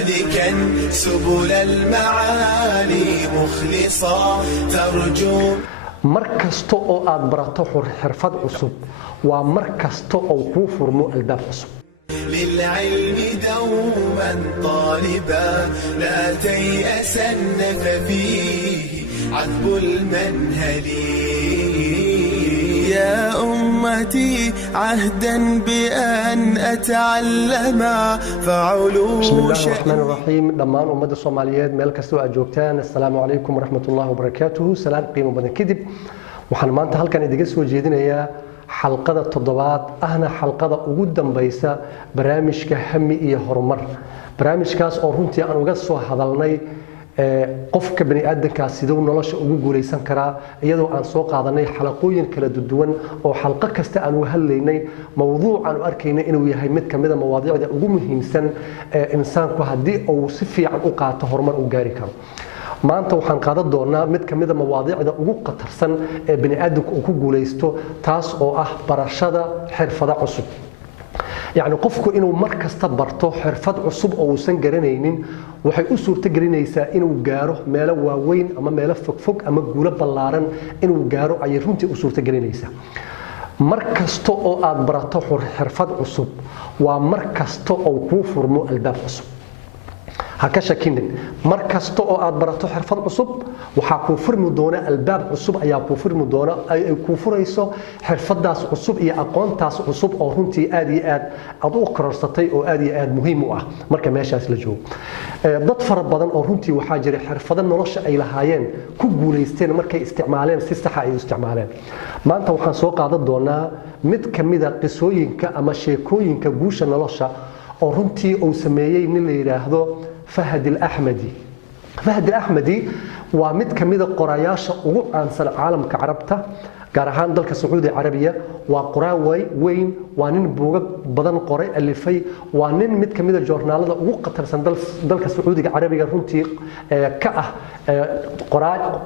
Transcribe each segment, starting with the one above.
سالكا سبل المعالي مخلصا ترجو markasto oo aad barato xirfad cusub waa markasto oo ku furmo albaab cusub للعلم دوما طالبا لا تيأسن ففيه عذب المنهل يا أمتي عهدا بأن أتعلم فعلو بسم الله الرحمن الرحيم دمان أمد الصوماليات ملك سوء جوكتان السلام عليكم ورحمة الله وبركاته سلام قيمة بدن كذب وحن ما أنت هل كان يدقس وجدنا يا حلقة التضباط أهنا حلقة وجودا بيسا برامج كهمي إيه هرمر برامج كاس أورنتي أنا وقصوا هذا لني qofka bani aadamka sidoo nolosha ugu guuleysan karaa iyadoo aan soo qaadanay xalaqooyin kala duwan oo xalqo kasta aan u hadlaynay mowduuc aan u arkaynay inuu yahay mid kamid ah mawaadiicda ugu muhiimsan ee insaanku hadii uu si fiican u qaato horumar u gaari karo maanta waxaan qaadan doonaa mid kamid ah mawaadiicda ugu qatarsan ee bani aadamku uu ku guuleysto taas oo ah barashada xirfado cusub يعني قفكو إنه مركز تبرته حرفات عصب أو سنجرينين وحي أسر تجرينيسا إنه جاره ماله وين أما ماله فك أما جوله بلارن إنه جاره عيرونتي أسر تجرينيسا مركز تو أو أبرته حرفات عصب ومركز تو أو كوفر مو الباب عصب هكذا كنن مركز تو أو أبرته حرفات عصب وحكوفر مدونة الباب عصب أي كوفر مدونة أي كوفر يسو حرفات داس عصب أي أقوان تاس عصب أو هنتي آدي أدو قرارستي أو آدي مهم مركز ماشي أسلجو ضد فرد بدن أو هنتي وحاجر حرفات النرش أي لهاين كوجوليستين مركز استعمالين سيستحى استعمالين ما أنت وحن سوق عدد دونا مد كميدا قصوين كأما شيكوين كجوش النرشة أو هنتي أو سميين اللي يراهدو فهد الأحمدي فهد الأحمدي ومد كميدا قراياشة عن عالم كعربته قارهان دلك السعودية العربية وقراوي وين وانين بوغ بدن قري اللي في وانين مد كميدا جورنال وقتر دلك السعودية العربية رنتي كأه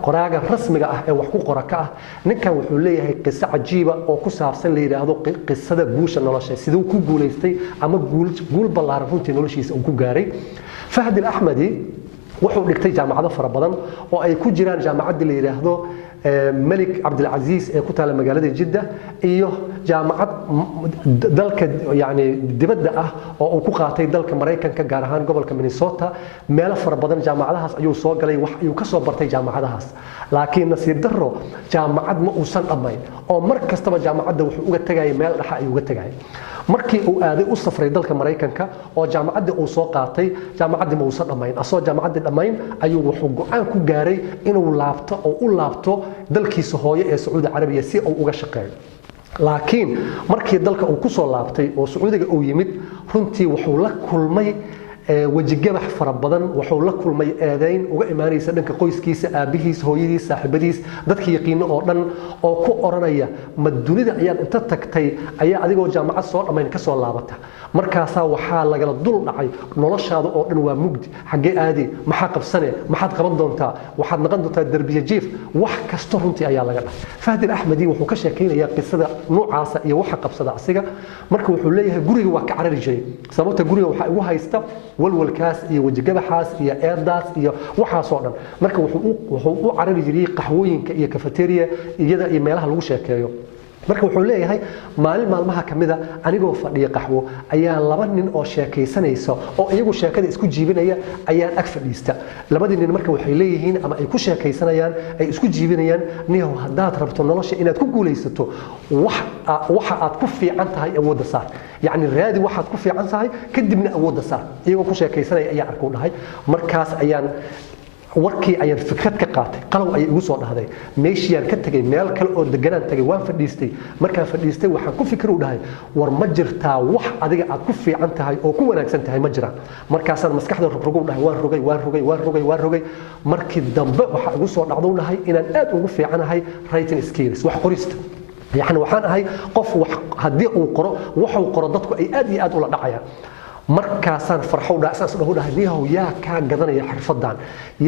قراءة رسمية وحكو قراءة كأه نكا وحوليه هي قصة عجيبة أو قصة عرسن اللي هذا قصة جوش النلاشة سيدو كو جوليستي أما جول بالله رنتي نلاشيس أو كو جاري فهد الأحمدي wuxuu dhigtay jaamacado fara badan oo ay ku jiraan jaamacad la yiraahdo Malik Abdul Aziz ee ku taala magaalada Jidda iyo jaamacad dalka yaani dibadda ah oo uu ku qaatay dalka Mareykanka gaar ahaan gobolka Minnesota meel fara badan jaamacadahaas ayuu soo galay wax ayuu ka soo bartay jaamacadahaas laakiin nasiib darro jaamacad ma uusan dhamayn oo mar kastaba jaamacadda wuxuu uga tagay meel dhaxa ayuu uga tagay markii uu aaday u safray dalka Mareykanka oo jaamacadda uu soo qaatay jaamacadda ma uusan dhamayn asoo jaamacadda dhamayn ayuu wuxuu go'aan ku gaaray inuu laabto oo u laabto dalkiisa hooyo ee Sacuudi Carabiya si uu uga shaqeeyo laakiin markii dalka uu ku soo laabtay oo Sacuudiga uu yimid runtii wuxuu la kulmay wajigabax fara badan wuxuu la kulmay eedayn uga imaanaysa dhanka qoyskiisa aabihiis hooyadiis saaxiibadiis dadkii yaqiin oo dhan oo ku oranaya ma dunida ayaa inta tagtay ayaa adigoo jaamacad soo dhamayn ka soo laabata markaas waxaa laga dul dhacay noloshaada oo dhan waa mugdi xagee aadi maxaa qabsanay maxaad qaban doontaa waxaad noqon doontaa darbiye jiif wax kasto runtii ayaa laga dhacay Fahd al-Ahmadi wuxuu ka sheekaynayaa qisada noocaas iyo waxa qabsada asiga marka wuxuu leeyahay guriga waa ka carari jiray sababta guriga waxa ugu haysta walwalkaas iyo wajigabaxaas iyo eedaas iyo waxa soo dhan marka wuxuu u carari jiray qaxwooyinka iyo cafeteria iyada iyo meelaha lagu sheekeeyo marka wuxuu leeyahay maalmaha kamida anigoo fadhiya qaxwo ayaa laba nin oo sheekaysanayso oo iyagu sheekada isku jiibinaya ayaa ag fadhiista labadii nin marka waxay leeyihiin ama ay ku sheekaysanayaan ay isku jiibinayaan niyow hadaad rabto nolosha inaad ku guuleysato waxa aad ku fiican tahay awoodda saar يعني رادي واحد كوفي عن صاحي كدبنا أود صار إيوه كوشة كيسنا يعرفون هاي مركز أيان warkii ayaan fikrad ka qaatay qalow ay ugu soo dhahday meeshiyaan ka tagay meel kale oo deganaan tagay waan fadhiistay markaan fadhiistay waxaan ku fikir u dhahay war ma jirtaa wax adiga aad ku fiican tahay oo ku wanaagsan tahay ma jiraan markaasaan maskaxda rugrogu dhahay waan rogay markii dambe waxa ugu soo dhacdo dhahay inaan aad ugu fiicanahay writing skills wax qorista يعني waxaan ahay qof wax hadii uu qoro wuxuu qoro dadku ay aad iyo aad ula dhacayaan markaasaan farxo u dhaasas dhaho dhahniyahow yaa ka gadanaya xirfadan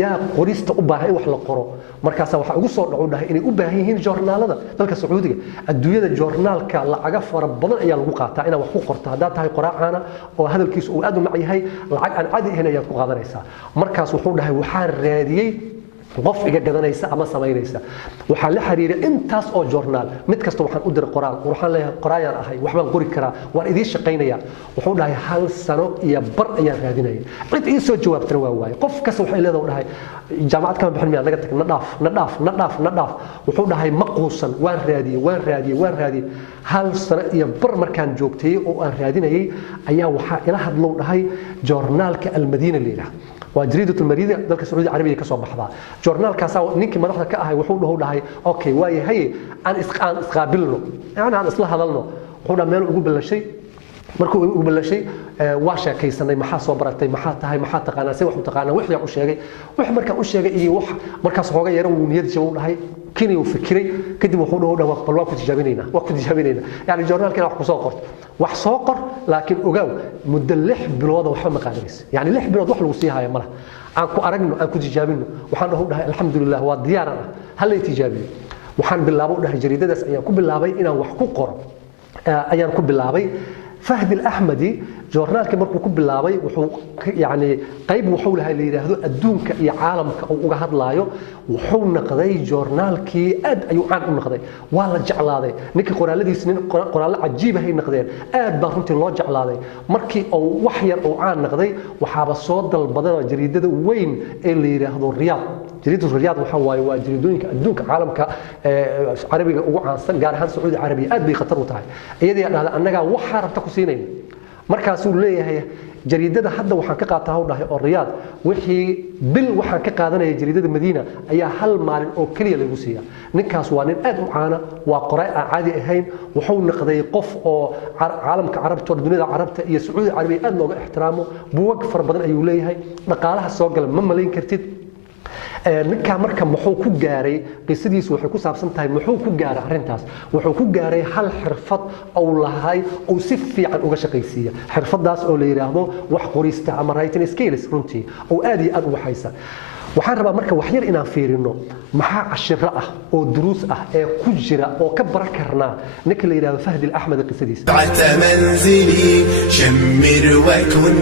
yaa qorista u baahan wax la qoro markaas waxa ugu soo dhaco dhahay inay u baahan yihiin joornaalada dalka Sacuudiga adduunyada joornaalka lacaga fara badan ayaa lagu qaataa inaa wax ku qorto hadaa tahay qoraacana oo hadalkiisu uu aad u macyahay lacag aan caadi ahayn ayaa ku qaadanaysaa markaas wuxuu dhahay waxaan raadiyay qof iga gadanaysa ama sameynaysa waxa la xiriiray intaas oo joornaal mid kasta waxaan u diray qoraal waxaan leeyahay qoraayaan ahay waxbaan qori karaa waan idin shaqeynaya wuxuu dhahay hal sano iyo bar ayaan raadinayay cid ii soo jawaabtana waa waay qof kasta waxay leedahay dhahay jaamacad kama bixin miyaa naga tag nadhaaf wuxuu dhahay ma quusan waan raadiyay hal sano iyo bar markaan joogtay oo aan raadinayay ayaa waxa ila hadloo dhahay joornaalka Al-Madiina leeyahay وجريدة المريضة ذلك السعودية العربية كسب بحضها جورنال كاسا نينك مدحنا كأهي وحوله دهي أوكي واي هي أن إسقابلنا يعني عن إصلاح هذلنا وحنا ماله يقول بلا شيء markuu ugu ballashay waa sheekaysanay maxaa soo baratay maxaa tahay maxaa taqaanaa si wax u taqaanaa wixii uu sheegay markaa u sheegay iyo wax markaas hooga yar uu niyad jabay u dhahay kini uu fikiray kadib wuxuu dhaw bal waa ku tijaabinayna yani joornaalkana wax ku soo qorto wax soo qor laakiin ogaaw muddo 6 bilood wax ma qaadanayso yani 6 bilood wax lagu sii haayo malaha aan ku aragno aan ku tijaabino waxaan dhahay alxamdulillah waa diyaar ah hal la tijaabiyo waxaan bilaabay dhahay jariidadaas ayaan ku bilaabay inaan wax ku qoro ayaan ku bilaabay فهد الأحمدي جورنال كمركو كبلاوي وحو يعني قيب وحول هاي اللي يراهدو أدونك إي عالمك أو أجهد لايو وحو نقضي جورنال كي أد أيو عن نقضي والله جعل هذا نكي قرالة دي سنين قرالة عجيبة هي نقضيين أد بارنتي الله جعل هذا مركي أو وحير أو عن نقضي وحاب الصوت البدن جريدة وين اللي يراهدو الرياض جريدة الرياض وحواي وجريدونك أدونك عالمك عربي وعن قارهان سعودي عربي أد بيخطروا تاعي أيدي أنك وحارب تكسينين markaasuu leeyahay jariidada hadda waxaan ka qaataa u dhahay oo Riyaad wixii bil waxaan ka qaadanaya jariidada Madiina ayaa hal maalin oo kaliya lagu siiyaa ninkaas waa nin aad u caana waa qoray caadi ahayn wuxuu noqday qof oo caalamka carabta dunida carabta iyo Sacuudi Carabiya aad looga ixtiraamo buug far badan ayuu leeyahay dhaqaalaha soo gala ma malayn kartid ninka marka muxuu ku gaaray qisadiisu waxay ku saabsan tahay muxuu ku gaaray arintaas wuxuu ku gaaray hal xirfad oo lahay oo si fiican uga shaqaysiya xirfadaas oo la yiraahdo wax qorista ama writing skills runtii oo aad iyo aad u waxaysa waxaan rabaa marka wax yar inaan fiirino maxaa cashiro ah oo duruus ah ee ku jira oo ka baran karnaa ninka la yiraahdo Fahd al-Ahmad qisadiisa منزلي شمر وكن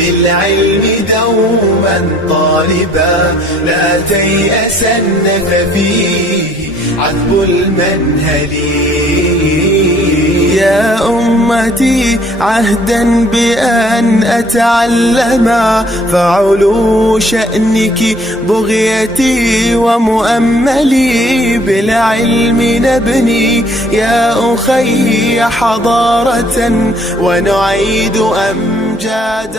للعلم دوما طالبا لا تيأسن ففيه عذب المنهل يا أمتي عهدا بأن أتعلم فعلو شأنك بغيتي ومؤملي بالعلم نبني يا أخي حضارة ونعيد أمجاد